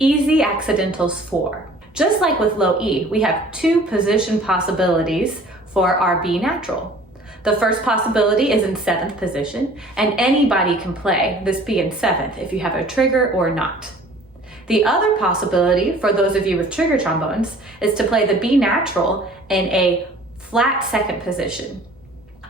Easy accidentals 4. Just like with low E, we have 2 position possibilities for our B natural. The first possibility is in 7th position, and anybody can play this B in 7th if you have a trigger or not. The other possibility for those of you with trigger trombones is to play the B natural in a flat 2nd position.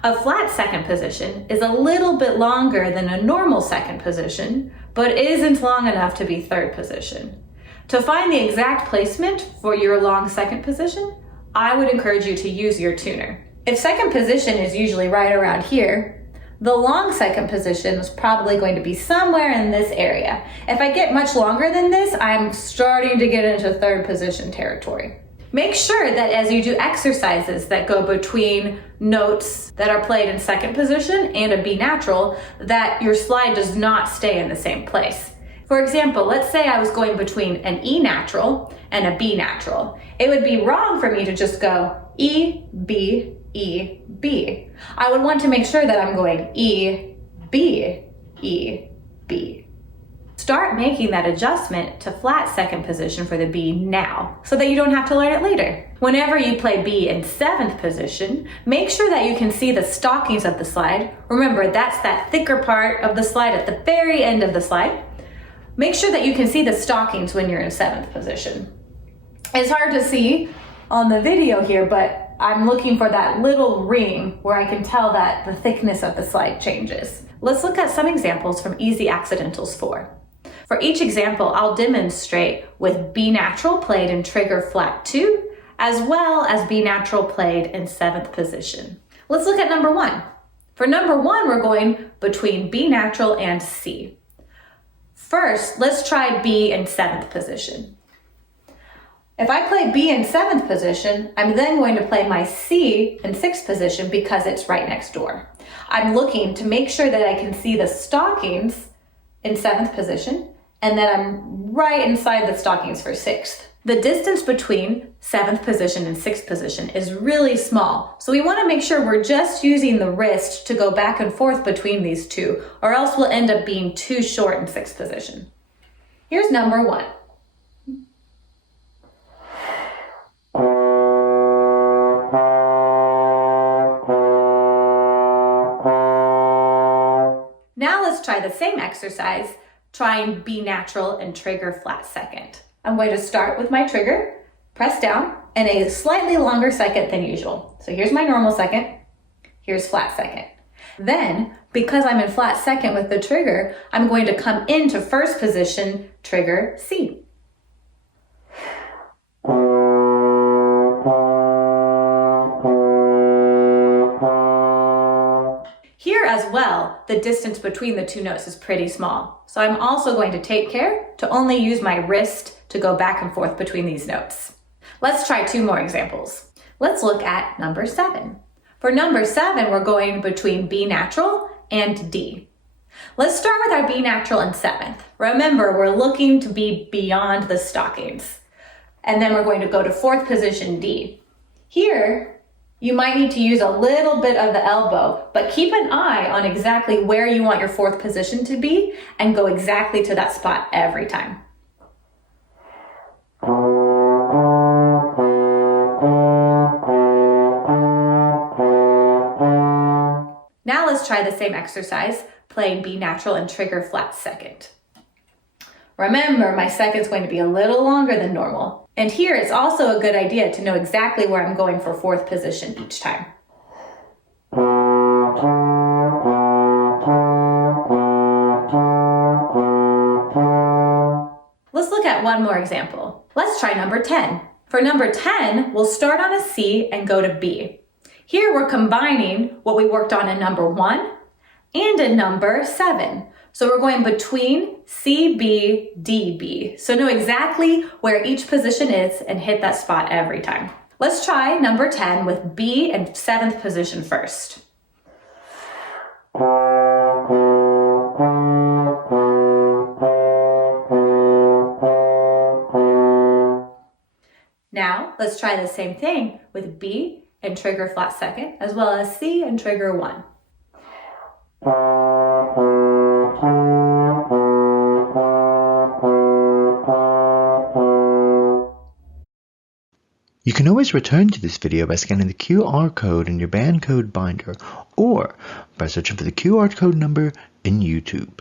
A flat 2nd position is a little bit longer than a normal 2nd position, but isn't long enough to be 3rd position. To find the exact placement for your long 2nd position, I would encourage you to use your tuner. If 2nd position is usually right around here, the long 2nd position is probably going to be somewhere in this area. If I get much longer than this, I'm starting to get into 3rd position territory. Make sure that as you do exercises that go between notes that are played in 2nd position and a B natural, that your slide does not stay in the same place. For example, let's say I was going between an E natural and a B natural. It would be wrong for me to just go E, B, E, B. I would want to make sure that I'm going E, B, E, B. Start making that adjustment to flat 2nd position for the B now, so that you don't have to learn it later. Whenever you play B in 7th position, make sure that you can see the stockings of the slide. Remember, that's that thicker part of the slide at the very end of the slide. Make sure that you can see the stockings when you're in 7th position. It's hard to see on the video here, but I'm looking for that little ring where I can tell that the thickness of the slide changes. Let's look at some examples from Easy Accidentals 4. For each example, I'll demonstrate with B natural played in trigger flat 2, as well as B natural played in 7th position. Let's look at number 1. For number 1, we're going between B natural and C. First, let's try B in 7th position. If I play B in 7th position, I'm then going to play my C in 6th position because it's right next door. I'm looking to make sure that I can see the stockings in 7th position, and then I'm right inside the stockings for 6th. The distance between 7th position and 6th position is really small, so we want to make sure we're just using the wrist to go back and forth between these two, or else we'll end up being too short in 6th position. Here's number 1. Now let's try the same exercise, trying B natural and trigger flat 2nd. I'm going to start with my trigger, press down, and a slightly longer 2nd than usual. So here's my normal 2nd, here's flat 2nd. Then, because I'm in flat 2nd with the trigger, I'm going to come into 1st position, trigger C. Here as well, the distance between the two notes is pretty small. So I'm also going to take care to only use my wrist to go back and forth between these notes. Let's try 2 more examples. Let's look at number 7. For number 7, we're going between B natural and D. Let's start with our B natural in 7th. Remember, we're looking to be beyond the stockings. And then we're going to go to 4th position D. Here, you might need to use a little bit of the elbow, but keep an eye on exactly where you want your 4th position to be and go exactly to that spot every time. Now let's try the same exercise, playing B natural and trigger flat 2nd. Remember, my 2nd's going to be a little longer than normal. And here it's also a good idea to know exactly where I'm going for 4th position each time. Let's look at one more example. Let's try number 10. For number 10, we'll start on a C and go to B. Here we're combining what we worked on in number 1 and in number 7. So we're going between C, B, D, B. So know exactly where each position is and hit that spot every time. Let's try number 10 with B in 7th position first. Now let's try the same thing with B and trigger flat 2nd, as well as C and trigger 1. You can always return to this video by scanning the QR code in your band code binder or by searching for the QR code number in YouTube.